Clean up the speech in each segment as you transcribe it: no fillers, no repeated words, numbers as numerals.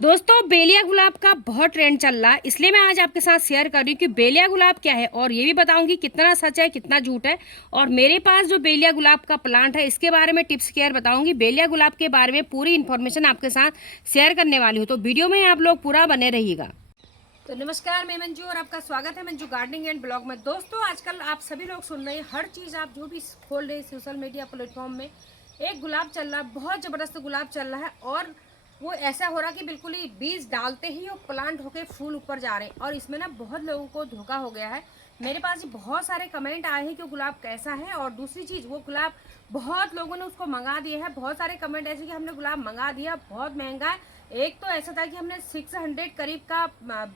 दोस्तों बेलिया गुलाब का बहुत ट्रेंड चल रहा है, इसलिए मैं आज आपके साथ शेयर कर रही हूँ कि बेलिया गुलाब क्या है और ये भी बताऊंगी कितना सच है कितना झूठ है। और मेरे पास जो बेलिया गुलाब का प्लांट है इसके बारे में टिप्स केयर बताऊंगी। बेलिया गुलाब के बारे में पूरी इन्फॉर्मेशन आपके साथ शेयर करने वाली हूँ, तो वीडियो में आप लोग पूरा बने रहिएगा। तो नमस्कार, मैं मंजू और आपका स्वागत है मंजू गार्डनिंग एंड ब्लॉग में। दोस्तों आजकल आप सभी लोग सुन रहे हैं, हर चीज़ आप जो भी खोल रहे हैं सोशल मीडिया प्लेटफॉर्म में एक गुलाब चल रहा है, बहुत ज़बरदस्त गुलाब चल रहा है। और वो ऐसा हो रहा कि बिल्कुल ही बीज डालते ही वो प्लांट होके फूल ऊपर जा रहे हैं। और इसमें ना बहुत लोगों को धोखा हो गया है। मेरे पास बहुत सारे कमेंट आए हैं कि गुलाब कैसा है, और दूसरी चीज़ वो गुलाब बहुत लोगों ने उसको मंगा दिए हैं। बहुत सारे कमेंट ऐसे कि हमने गुलाब मंगा दिया, बहुत महंगा है। एक तो ऐसा था कि हमने 600 करीब का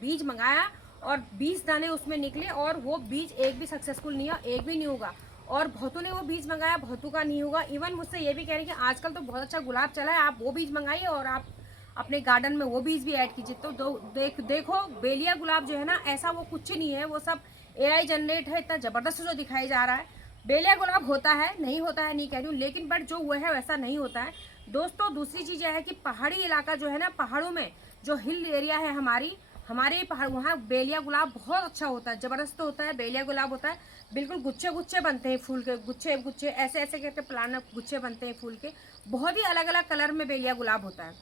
बीज मंगाया और 20 दाने उसमें निकले, और वो बीज एक भी सक्सेसफुल नहीं हुआ, एक भी नहीं होगा। और बहुतों ने वो बीज मंगाया, बहुतों का नहीं होगा। इवन मुझसे ये भी कह रहे हैं कि आजकल तो बहुत अच्छा गुलाब चला है, आप वो बीज मंगाइए और आप अपने गार्डन में वो बीज भी ऐड कीजिए। तो देखो बेलिया गुलाब जो है ना, ऐसा वो कुछ नहीं है, वो सब एआई जनरेट है। इतना ज़बरदस्त जो दिखाई जा रहा है। बेलिया गुलाब होता है, नहीं होता है नहीं कह रही हूँ, लेकिन बट जो हुआ है वैसा नहीं होता है। दोस्तों दूसरी चीज़ यह है कि पहाड़ी इलाका जो है ना, पहाड़ों में जो हिल एरिया है हमारे पहाड़, वहाँ बेलिया गुलाब बहुत अच्छा होता है, ज़बरदस्त होता है। बेलिया गुलाब होता है, बिल्कुल गुच्छे गुच्छे बनते हैं फूल के, गुच्छे गुच्छे ऐसे ऐसे करके प्लांट गुच्छे बनते हैं फूल के। बहुत ही अलग अलग कलर में बेलिया गुलाब होता है,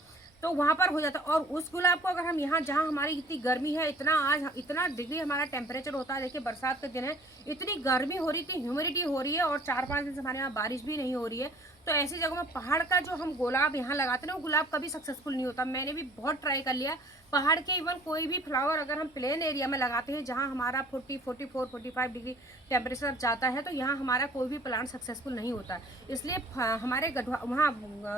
तो वहाँ पर हो जाता है। और उस गुलाब को अगर हम यहाँ, जहाँ हमारी इतनी गर्मी है, आज इतना डिग्री हमारा टेम्परेचर होता है, देखिए बरसात के दिन है, इतनी गर्मी हो रही, इतनी ह्यूमिडिटी हो रही है, और 4-5 दिन से हमारे यहाँ बारिश भी नहीं हो रही है। तो ऐसी जगह में पहाड़ का जो हम गुलाब यहाँ लगाते हैं ना, वो गुलाब कभी सक्सेसफुल नहीं होता। मैंने भी बहुत ट्राई कर लिया पहाड़ के। इवन कोई भी फ्लावर अगर हम प्लेन एरिया में लगाते हैं, जहाँ हमारा 44-45 डिग्री टेम्परेचर जाता है, तो यहाँ हमारा कोई भी प्लांट सक्सेसफुल नहीं होता। इसलिए हमारे गढ़वा वहाँ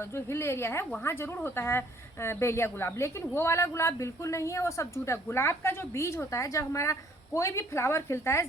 जो हिल एरिया है वहाँ ज़रूर होता है बेलिया गुलाब, लेकिन वो वाला गुलाब बिल्कुल नहीं है, वो सब झूठ है। गुलाब का जो बीज होता है, जब हमारा कोई भी फ्लावर खिलता है,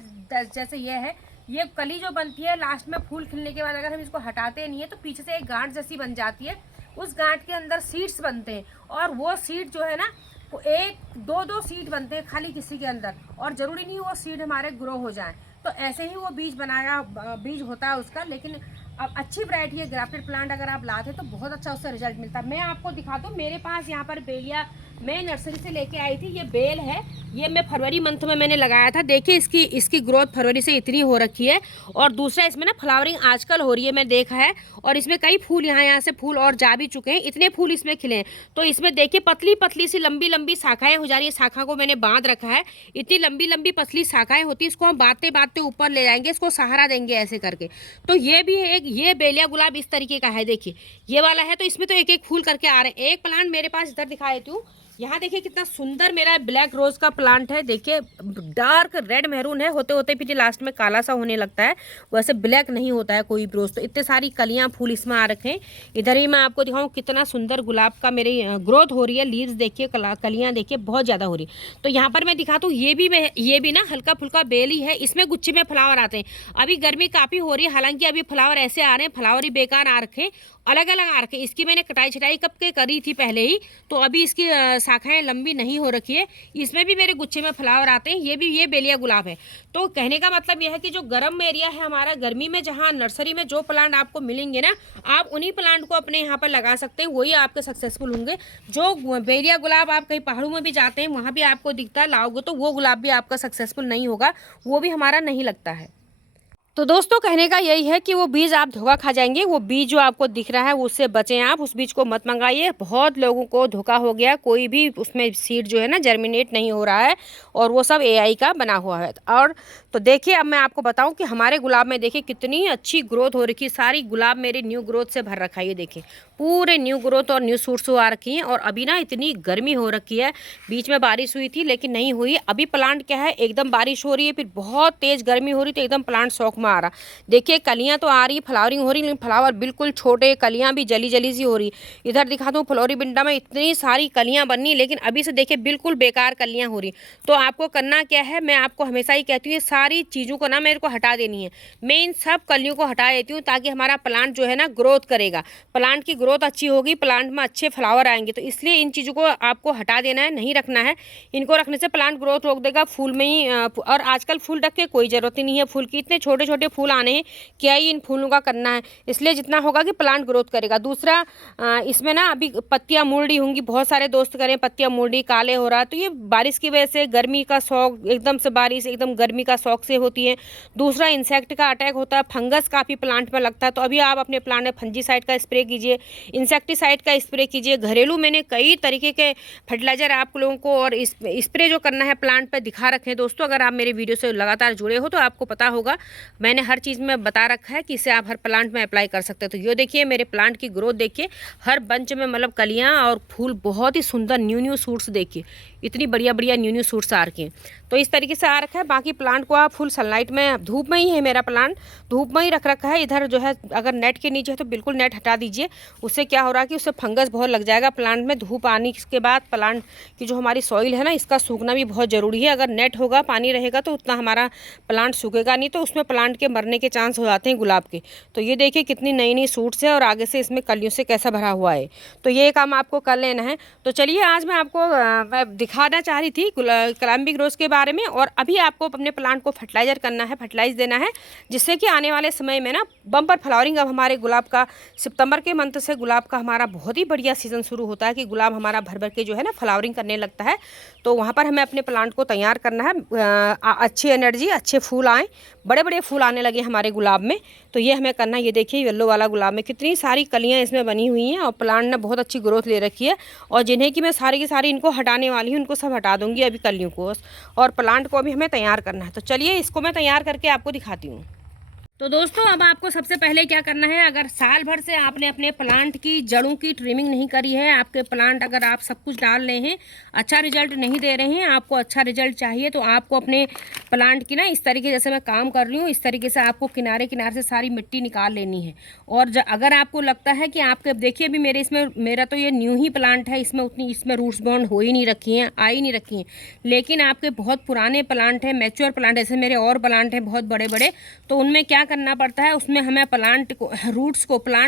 जैसे ये है, ये कली जो बनती है लास्ट में फूल खिलने के बाद, अगर हम इसको हटाते नहीं है तो पीछे से एक गांठ जैसी बन जाती है। उस गांठ के अंदर सीड्स बनते हैं, और वो सीड जो है ना, वो एक दो सीड बनते हैं खाली किसी के अंदर, और ज़रूरी नहीं वो सीड हमारे ग्रो हो जाए। तो ऐसे ही वो बीज होता है उसका। लेकिन अब अच्छी वैरायटी है ग्राफ्टेड प्लांट, अगर आप लाते तो बहुत अच्छा उससे रिजल्ट मिलता है। मैं आपको दिखाता हूँ, मेरे पास यहाँ पर बेलिया मैं नर्सरी से लेके आई थी। ये बेल है, ये मैं फरवरी मंथ में मैंने लगाया था। देखिए इसकी ग्रोथ फरवरी से इतनी हो रखी है। और दूसरा इसमें ना फ्लावरिंग आजकल हो रही है, मैं देखा है। और इसमें कई फूल यहाँ से फूल और जा भी चुके हैं, इतने फूल इसमें खिले हैं। तो इसमें देखिए पतली पतली सी लंबी लंबी शाखाएं हो जा रही है। शाखा को मैंने बांध रखा है, इतनी लंबी लंबी पतली शाखाएं होती है। इसको हम बांधते बांधते ऊपर ले जाएंगे, इसको सहारा देंगे ऐसे करके। तो ये भी एक, ये बेलिया गुलाब इस तरीके का है। देखिए ये वाला है, तो इसमें तो एक एक फूल करके आ रहे हैं। एक प्लांट मेरे पास इधर दिखा देती हूँ। यहाँ देखिए कितना सुंदर मेरा ब्लैक रोज का प्लांट है। देखिए डार्क रेड मैरून है, होते होते फिर लास्ट में काला सा होने लगता है। वैसे ब्लैक नहीं होता है कोई रोज। तो इतने सारी कलियां फूल इसमें आ रखे हैं। इधर ही मैं आपको दिखाऊं कितना सुंदर गुलाब का मेरी ग्रोथ हो रही है। लीव्स देखिए, कलियां देखिए बहुत ज़्यादा हो रही है। तो यहाँ पर मैं दिखाता हूँ, ये भी ना हल्का फुल्का बेल ही है। इसमें गुच्छे में फ्लावर आते हैं। अभी गर्मी काफ़ी हो रही है, हालांकि अभी फ्लावर ऐसे आ रहे हैं, फ्लावर ही बेकार आ रखे, अलग अलग आ रखे। इसकी मैंने कटाई छटाई कब के करी थी पहले ही, तो अभी इसकी शाखाएं लंबी नहीं हो रखी है। इसमें भी मेरे गुच्छे में फ्लावर आते हैं। ये बेलिया गुलाब है। तो कहने का मतलब यह है कि जो गर्म एरिया है हमारा, गर्मी में जहाँ नर्सरी में जो प्लांट आपको मिलेंगे ना, आप उन्हीं प्लांट को अपने यहाँ पर लगा सकते हैं, वही आपके सक्सेसफुल होंगे। जो बेलिया गुलाब आप कहीं पहाड़ों में भी जाते हैं, वहाँ भी आपको दिखता है, लाओगे तो वो गुलाब भी आपका सक्सेसफुल नहीं होगा, वो भी हमारा नहीं लगता है। तो दोस्तों कहने का यही है कि वो बीज आप धोखा खा जाएंगे। वो बीज जो आपको दिख रहा है उससे बचें आप, उस बीज को मत मंगाइए। बहुत लोगों को धोखा हो गया, कोई भी उसमें सीड जो है ना जर्मिनेट नहीं हो रहा है, और वो सब एआई का बना हुआ है। और तो देखिए अब मैं आपको बताऊं कि हमारे गुलाब में देखिए कितनी अच्छी ग्रोथ हो रखी है। सारी गुलाब मेरी न्यू ग्रोथ से भर रखा है। ये देखिए पूरे न्यू ग्रोथ और न्यू शूट्स आ रखी हैं। और अभी ना इतनी गर्मी हो रखी है, बीच में बारिश हुई थी लेकिन नहीं हुई। अभी प्लांट क्या है, एकदम बारिश हो रही है, फिर बहुत तेज़ गर्मी हो रही, तो एकदम प्लांट शौक में आ रहा। देखिए कलियां तो आ रही, फ्लावरिंग हो रही, लेकिन फ्लावर बिल्कुल छोटे, कलियां भी जली जली सी हो रही। इधर दिखा दूँ फ्लोरीबिंडा में इतनी सारी कलियां बननी, लेकिन अभी से देखिए बिल्कुल बेकार कलियां हो रही। तो आपको करना क्या है, मैं आपको हमेशा ही कहती हूँ, ये सारी चीज़ों को ना मेरे को हटा देनी है। मैं इन सब कलियों को हटा देती हूँ, ताकि हमारा प्लांट जो है ना ग्रोथ करेगा। प्लांट की ग्रोथ अच्छी होगी, प्लांट में अच्छे फ्लावर आएंगे। तो इसलिए इन चीज़ों को आपको हटा देना है, नहीं रखना है। इनको रखने से प्लांट ग्रोथ रोक देगा, फूल में ही। और आजकल फूल रख के कोई ज़रूरत ही नहीं है फूल की। इतने छोटे छोटे छोटे फूल आने हैं, क्या ही इन फूलों का करना है, इसलिए जितना होगा कि प्लांट ग्रोथ करेगा। दूसरा इसमें ना अभी पत्तियां मुड़ रही होंगी, बहुत सारे दोस्त करें पत्तियां मुड़ रही, काले हो रहा है, तो ये बारिश की वजह से, गर्मी का शौक, एकदम से बारिश एकदम गर्मी का शौक से होती है। दूसरा इंसेक्ट का अटैक होता है, फंगस काफ़ी प्लांट में लगता है, तो अभी आप अपने प्लांट में फंजीसाइड का स्प्रे कीजिए, इंसेक्टिसाइड का स्प्रे कीजिए। घरेलू मैंने कई तरीके के फर्टिलाइजर आप लोगों को और स्प्रे जो करना है प्लांट पर दिखा रखे हैं दोस्तों। अगर आप मेरे वीडियो से लगातार जुड़े हो तो आपको पता होगा, मैंने हर चीज़ में बता रखा है कि इसे आप हर प्लांट में अप्लाई कर सकते हैं। तो ये देखिए मेरे प्लांट की ग्रोथ देखिए, हर बंच में मतलब कलियाँ और फूल बहुत ही सुंदर, न्यू सूट्स देखिए, इतनी बढ़िया बढ़िया न्यू सूट्स आ रखे हैं। तो इस तरीके से आ रखा है। बाकी प्लांट को आप फुल सनलाइट में, धूप में ही है मेरा प्लांट, धूप में ही रख रखा है। इधर जो है अगर नेट के नीचे है तो बिल्कुल नेट हटा दीजिए, उससे क्या हो रहा है कि उससे फंगस बहुत लग जाएगा प्लांट में। धूप आने के बाद प्लांट की जो हमारी सॉइल है ना, इसका सूखना भी बहुत ज़रूरी है। अगर नेट होगा, पानी रहेगा तो उतना हमारा प्लांट सूखेगा नहीं, तो उसमें प्लांट के मरने के चांस हो जाते हैं गुलाब के। तो ये देखिए कितनी नई नई सूट्स है और आगे से इसमें कलियों से कैसा भरा हुआ है। तो ये काम आपको कर लेना है। तो चलिए आज मैं आपको दिखाना चाह रही थी क्लाइंबिंग रोज के बारे में। और अभी आपको अपने प्लांट को फर्टिलाइजर करना है, फर्टिलाइज देना है, जिससे कि आने वाले समय में ना बम्पर फ्लावरिंग अब हमारे गुलाब का, सितंबर के मंथ से गुलाब का हमारा बहुत ही बढ़िया सीजन शुरू होता है कि गुलाब हमारा भर भर के जो है ना फ्लावरिंग करने लगता है। तो वहाँ पर हमें अपने प्लांट को तैयार करना है, अच्छी एनर्जी, अच्छे फूल आएँ, बड़े बड़े फूल आने लगे हमारे गुलाब में। तो ये हमें करना है। ये देखिए येलो वाला गुलाब में कितनी सारी कलियाँ इसमें बनी हुई हैं और प्लांट ने बहुत अच्छी ग्रोथ ले रखी है। और जिन्हें कि मैं सारी की सारी इनको हटाने वाली हूँ, उनको सब हटा दूँगी अभी कलियों को, और प्लांट को अभी हमें तैयार करना है। तो चलिए इसको मैं तैयार करके आपको दिखाती हूँ। तो दोस्तों अब आपको सबसे पहले क्या करना है, अगर साल भर से आपने अपने प्लांट की जड़ों की ट्रिमिंग नहीं करी है, आपके प्लांट अगर आप सब कुछ डाल रहे हैं, अच्छा रिजल्ट नहीं दे रहे हैं, आपको अच्छा रिजल्ट चाहिए, तो आपको अपने प्लांट की ना इस तरीके, जैसे मैं काम कर रही हूँ इस तरीके से आपको किनारे किनारे से सारी मिट्टी निकाल लेनी है। और अगर आपको लगता है कि आपके, देखिए अभी मेरा तो ये न्यू ही प्लांट है, इसमें रूट्स बाउंड हो ही नहीं रखी हैं, आ ही नहीं रखी हैं। लेकिन आपके बहुत पुराने प्लांट हैं, मैच्योर प्लांट, जैसे मेरे और प्लांट हैं बहुत बड़े बड़े, तो उनमें क्या करना पड़ता है, उसमें हमें प्लांट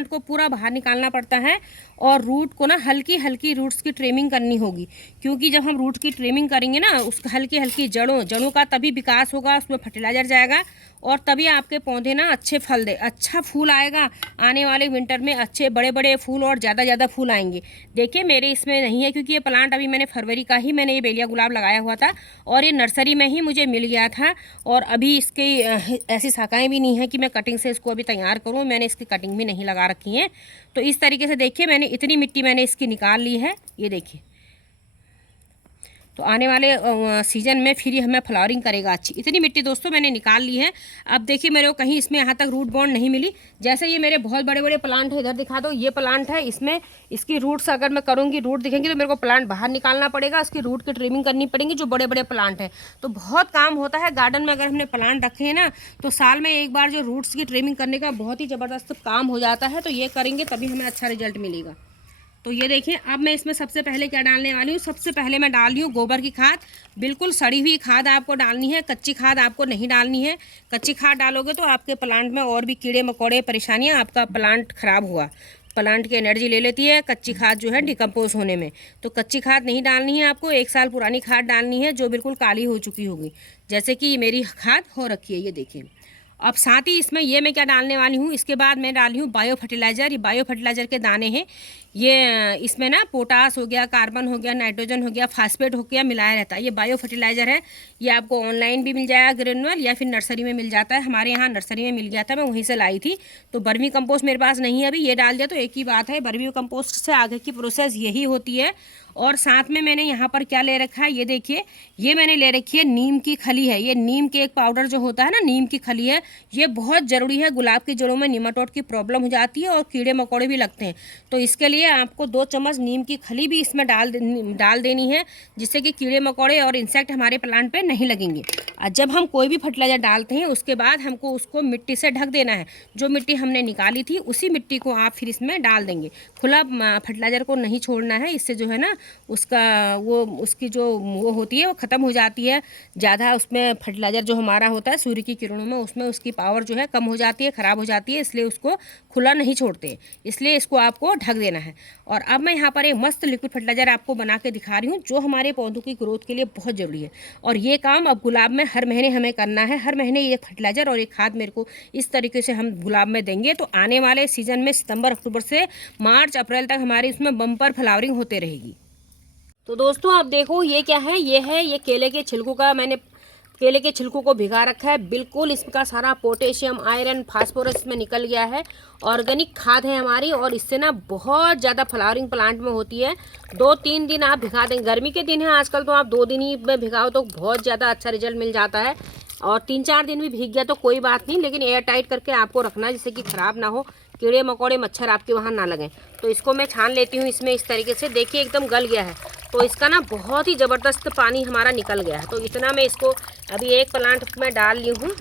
को पूरा बाहर निकालना पड़ता है। और रूट को ना हल्की हल्की रूट्स की ट्रिमिंग करनी होगी, क्योंकि जब हम रूट की ट्रिमिंग करेंगे ना, उस हल्की हल्की जड़ों का तभी विकास होगा, उसमें फर्टिलाइजर जाएगा और तभी आपके पौधे ना अच्छे फल दे, अच्छा फूल आएगा। आने वाले विंटर में अच्छे बड़े बड़े फूल और ज़्यादा फूल आएंगे। देखिए मेरे इसमें नहीं है, क्योंकि ये प्लांट अभी मैंने फरवरी का ही मैंने ये बेलिया गुलाब लगाया हुआ था और ये नर्सरी में ही मुझे मिल गया था। और अभी इसकी ऐसी शाखाएँ भी नहीं है कि मैं कटिंग से इसको अभी तैयार करूँ, मैंने इसकी कटिंग भी नहीं लगा रखी है। तो इस तरीके से देखिए मैंने इतनी मिट्टी मैंने इसकी निकाल ली है, ये देखिए। तो आने वाले सीजन में फिर हमें फ्लावरिंग करेगा अच्छी। इतनी मिट्टी दोस्तों मैंने निकाल ली है। अब देखिए मेरे को कहीं इसमें यहाँ तक रूट बॉन्ड नहीं मिली। जैसे ये मेरे बहुत बड़े बड़े प्लांट है, इधर दिखा दो, ये प्लांट है, इसमें इसकी रूट्स अगर मैं करूँगी, रूट दिखेंगी तो मेरे को प्लांट बाहर निकालना पड़ेगा, इसकी रूट की ट्रिमिंग करनी पड़ेगी, जो बड़े बड़े प्लांट है। तो बहुत काम होता है गार्डन में, अगर हमने प्लांट रखे हैं ना, तो साल में एक बार जो रूट्स की ट्रिमिंग करने का बहुत ही ज़बरदस्त काम हो जाता है। तो ये करेंगे तभी हमें अच्छा रिजल्ट मिलेगा। तो ये देखिए अब मैं इसमें सबसे पहले क्या डालने वाली हूँ, सबसे पहले मैं डाल रही हूँ गोबर की खाद। बिल्कुल सड़ी हुई खाद आपको डालनी है, कच्ची खाद आपको नहीं डालनी है। कच्ची खाद डालोगे तो आपके प्लांट में और भी कीड़े मकोड़े, परेशानियाँ, आपका प्लांट ख़राब हुआ, प्लांट की एनर्जी ले लेती है कच्ची खाद जो है डिकम्पोज होने में। तो कच्ची खाद नहीं डालनी है आपको, 1 साल पुरानी खाद डालनी है जो बिल्कुल काली हो चुकी होगी, जैसे कि मेरी खाद हो रखी है, ये देखिए। अब साथ ही इसमें ये मैं क्या डालने वाली हूँ, इसके बाद मैं डाली हूँ बायो फर्टिलाइज़र। ये बायो फर्टिलाइज़र के दाने हैं, ये इसमें ना पोटास हो गया, कार्बन हो गया, नाइट्रोजन हो गया, फास्फेट हो गया, मिलाया रहता है। ये बायो फर्टिलाइज़र है, ये आपको ऑनलाइन भी मिल जाएगा ग्रेनुअल, या फिर नर्सरी में मिल जाता है। हमारे यहाँ नर्सरी में मिल गया था, मैं वहीं से लाई थी। तो बर्मी कंपोस्ट मेरे पास नहीं है अभी, ये डाल दिया तो एक ही बात है। बर्मी कंपोस्ट से आगे की प्रोसेस यही होती है। और साथ में मैंने यहाँ पर क्या ले रखा है, ये देखिए, ये मैंने ले रखी है नीम की खली है। ये नीम के एक पाउडर जो होता है ना, नीम की खली है, ये बहुत ज़रूरी है। गुलाब की जड़ों में निमाटोड की प्रॉब्लम हो जाती है और कीड़े मकोड़े भी लगते हैं। तो इसके लिए आपको 2 चम्मच नीम की खली भी इसमें डाल देनी है, जिससे कि कीड़े मकोड़े और इंसेक्ट हमारे प्लांट पे नहीं लगेंगे। और जब हम कोई भी फर्टिलाइज़र डालते हैं उसके बाद हमको उसको मिट्टी से ढक देना है। जो मिट्टी हमने निकाली थी उसी मिट्टी को आप फिर इसमें डाल देंगे। खुला फर्टिलाइज़र को नहीं छोड़ना है, इससे जो है ना उसकी जो वो होती है वो ख़त्म हो जाती है। ज़्यादा उसमें फर्टिलाइज़र जो हमारा होता है सूर्य की किरणों में, उसमें उसकी पावर जो है कम हो जाती है, ख़राब हो जाती है, इसलिए उसको खुला नहीं छोड़ते। इसलिए इसको आपको ढक देना है। और अब मैं यहाँ पर एक मस्त लिक्विड फर्टिलाइजर आपको बना के दिखा रही हूँ, जो हमारे पौधों की ग्रोथ के लिए बहुत ज़रूरी है। और ये काम अब गुलाब में हर महीने हमें करना है। हर महीने ये फर्टिलाइजर और ये खाद मेरे को इस तरीके से हम गुलाब में देंगे, तो आने वाले सीजन में सितंबर अक्टूबर से मार्च अप्रैल तक हमारी इसमें बम्पर फ्लावरिंग होते रहेगी। तो दोस्तों आप देखो ये क्या है, ये केले के छिलकों का, मैंने केले के छिलकों को भिगा रखा है। बिल्कुल इसका सारा पोटेशियम, आयरन, फास्फोरस इसमें निकल गया है। ऑर्गेनिक खाद है हमारी, और इससे ना बहुत ज़्यादा फ्लावरिंग प्लांट में होती है। 2-3 दिन आप भिगा दें, गर्मी के दिन है आजकल, तो आप 2 दिन ही में भिगाओ तो बहुत ज़्यादा अच्छा रिजल्ट मिल जाता है। और 3-4 दिन भी भीग गया तो कोई बात नहीं, लेकिन एयर टाइट करके आपको रखना है, जिससे कि ख़राब ना हो, कीड़े मकोड़े मच्छर आपके वहाँ ना लगें। तो इसको मैं छान लेती हूँ इसमें इस तरीके से। देखिए एकदम गल गया है, तो इसका ना बहुत ही ज़बरदस्त पानी हमारा निकल गया है। तो इतना मैं इसको अभी एक प्लांट में डाल ली हूँ,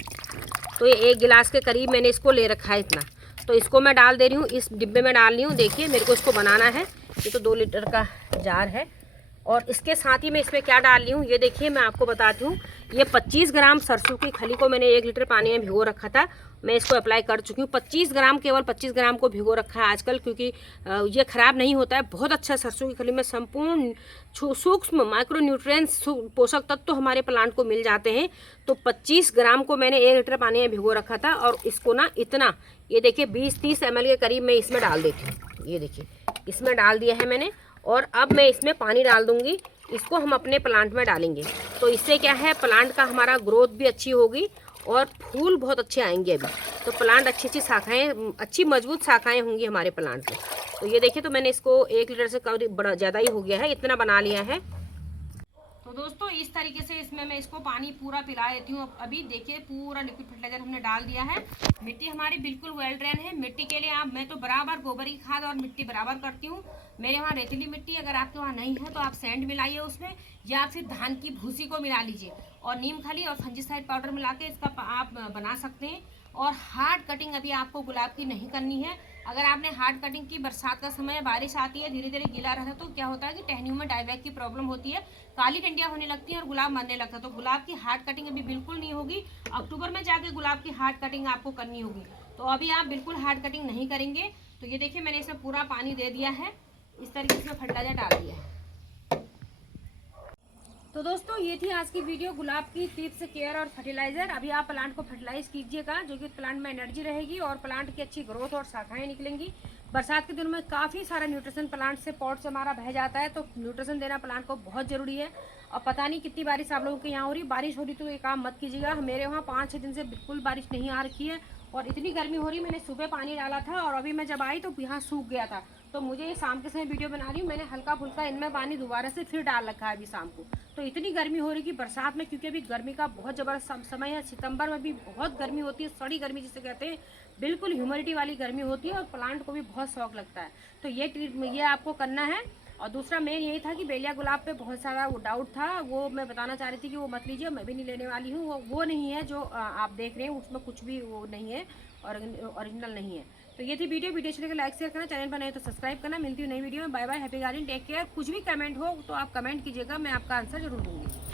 तो ये 1 गिलास के करीब मैंने इसको ले रखा है इतना। तो इसको मैं डाल दे रही हूँ, इस डिब्बे में डाल रही हूँ। देखिए मेरे को इसको बनाना है, ये तो 2 लीटर का जार है। और इसके साथ ही मैं इसमें क्या डाल रही हूँ ये देखिए, मैं आपको बताती हूँ। ये 25 ग्राम सरसों की खली को मैंने 1 लीटर पानी में भिगो रखा था, मैं इसको अप्लाई कर चुकी हूँ। 25 ग्राम, केवल 25 ग्राम को भिगो रखा है आजकल, क्योंकि ये ख़राब नहीं होता है। बहुत अच्छा, सरसों की खली में संपूर्ण सूक्ष्म माइक्रो न्यूट्रिएंट्स, पोषक तत्व तो हमारे प्लांट को मिल जाते हैं। तो 25 ग्राम को मैंने 1 लीटर पानी में भिगो रखा था, और इसको ना इतना, ये देखिए 20-30 ml के करीब मैं इसमें डाल देती हूँ। ये देखिए इसमें डाल दिया है मैंने, और अब मैं इसमें पानी डाल दूंगी। इसको हम अपने प्लांट में डालेंगे, तो इससे क्या है, प्लांट का हमारा ग्रोथ भी अच्छी होगी और फूल बहुत अच्छे आएंगे अभी। तो प्लांट अच्छी शाखाएं, अच्छी मजबूत शाखाएं होंगी हमारे प्लांट में। तो ये देखिए, तो मैंने इसको 1 लीटर से करीब बड़ा ज़्यादा ही हो गया है, इतना बना लिया है। तो दोस्तों इस तरीके से इसमें मैं इसको पानी पूरा पिला देती हूँ। अभी देखिए पूरा लिक्विड फर्टिलाइजर हमने डाल दिया है। मिट्टी हमारी बिल्कुल वेल ड्रेन है। मिट्टी के लिए मैं तो बराबर गोबर की खाद और मिट्टी बराबर करती हूँ। मेरे वहाँ रेतीली मिट्टी, अगर आपके वहाँ नहीं है तो आप सैंड मिलाइए उसमें, या फिर धान की भूसी को मिला लीजिए, और नीम खली और फंजीसाइड पाउडर मिला के इसका आप बना सकते हैं। और हार्ड कटिंग अभी आपको गुलाब की नहीं करनी है। अगर आपने हार्ड कटिंग की, बरसात का समय, बारिश आती है, धीरे धीरे गीला रहता है, तो क्या होता है कि टहनियों में डाईबैक की प्रॉब्लम होती है, काली टंडियां होने लगती हैं और गुलाब मरने लगता है। तो गुलाब की हार्ड कटिंग अभी बिल्कुल नहीं होगी। अक्टूबर में जाके गुलाब की हार्ड कटिंग आपको करनी होगी। तो अभी आप बिल्कुल हार्ड कटिंग नहीं करेंगे। तो ये देखिए मैंने इसमें पूरा पानी दे दिया है, इस तरीके से फर्टिलाइजर डाल दिया है। तो दोस्तों ये थी आज की वीडियो, गुलाब की टिप्स, केयर और फर्टिलाइजर। अभी आप प्लांट को फर्टिलाइज कीजिएगा, जो कि प्लांट में एनर्जी रहेगी और प्लांट की अच्छी ग्रोथ और शाखाएं निकलेंगी। बरसात के दिनों में काफ़ी सारा न्यूट्रिशन प्लांट से, पॉट से हमारा बह जाता है, तो न्यूट्रिशन देना प्लांट को बहुत ज़रूरी है। और पता नहीं कितनी बारिश आप लोगों के यहाँ हो रही, बारिश हो रही तो ये काम मत कीजिएगा। मेरे वहाँ 5-6 दिन से बिल्कुल बारिश नहीं आ रखी है, और इतनी गर्मी हो रही। मैंने सुबह पानी डाला था और अभी मैं जब आई तो यहाँ सूख गया था। तो मुझे शाम के समय वीडियो बना रही हूँ, मैंने हल्का फुल्का इनमें पानी दोबारा से फिर डाल रखा है अभी शाम को। तो इतनी गर्मी हो रही कि बरसात में, क्योंकि अभी गर्मी का बहुत ज़बरदस्त समय है। सितंबर में भी बहुत गर्मी होती है, सड़ी गर्मी जिसे कहते हैं, बिल्कुल ह्यूमिडिटी वाली गर्मी होती है, और प्लांट को भी बहुत शौक लगता है। तो ये आपको करना है। और दूसरा मेन यही था कि बेलिया गुलाब पे बहुत सारा वो डाउट था, वो मैं बताना चाह रही थी कि वो मत लीजिए, मैं भी नहीं लेने वाली हूँ। वो नहीं है जो आप देख रहे हैं, उसमें कुछ भी वो नहीं है, ओरिजिनल नहीं है। तो ये थी वीडियो अच्छी लगे लाइक शेयर करना, चैनल पर नए तो सब्सक्राइब करना। मिलती हूँ नई वीडियो में। Bye bye, happy gardening, take care. कुछ भी कमेंट हो तो आप कमेंट कीजिएगा, मैं आपका आंसर जरूर दूंगी।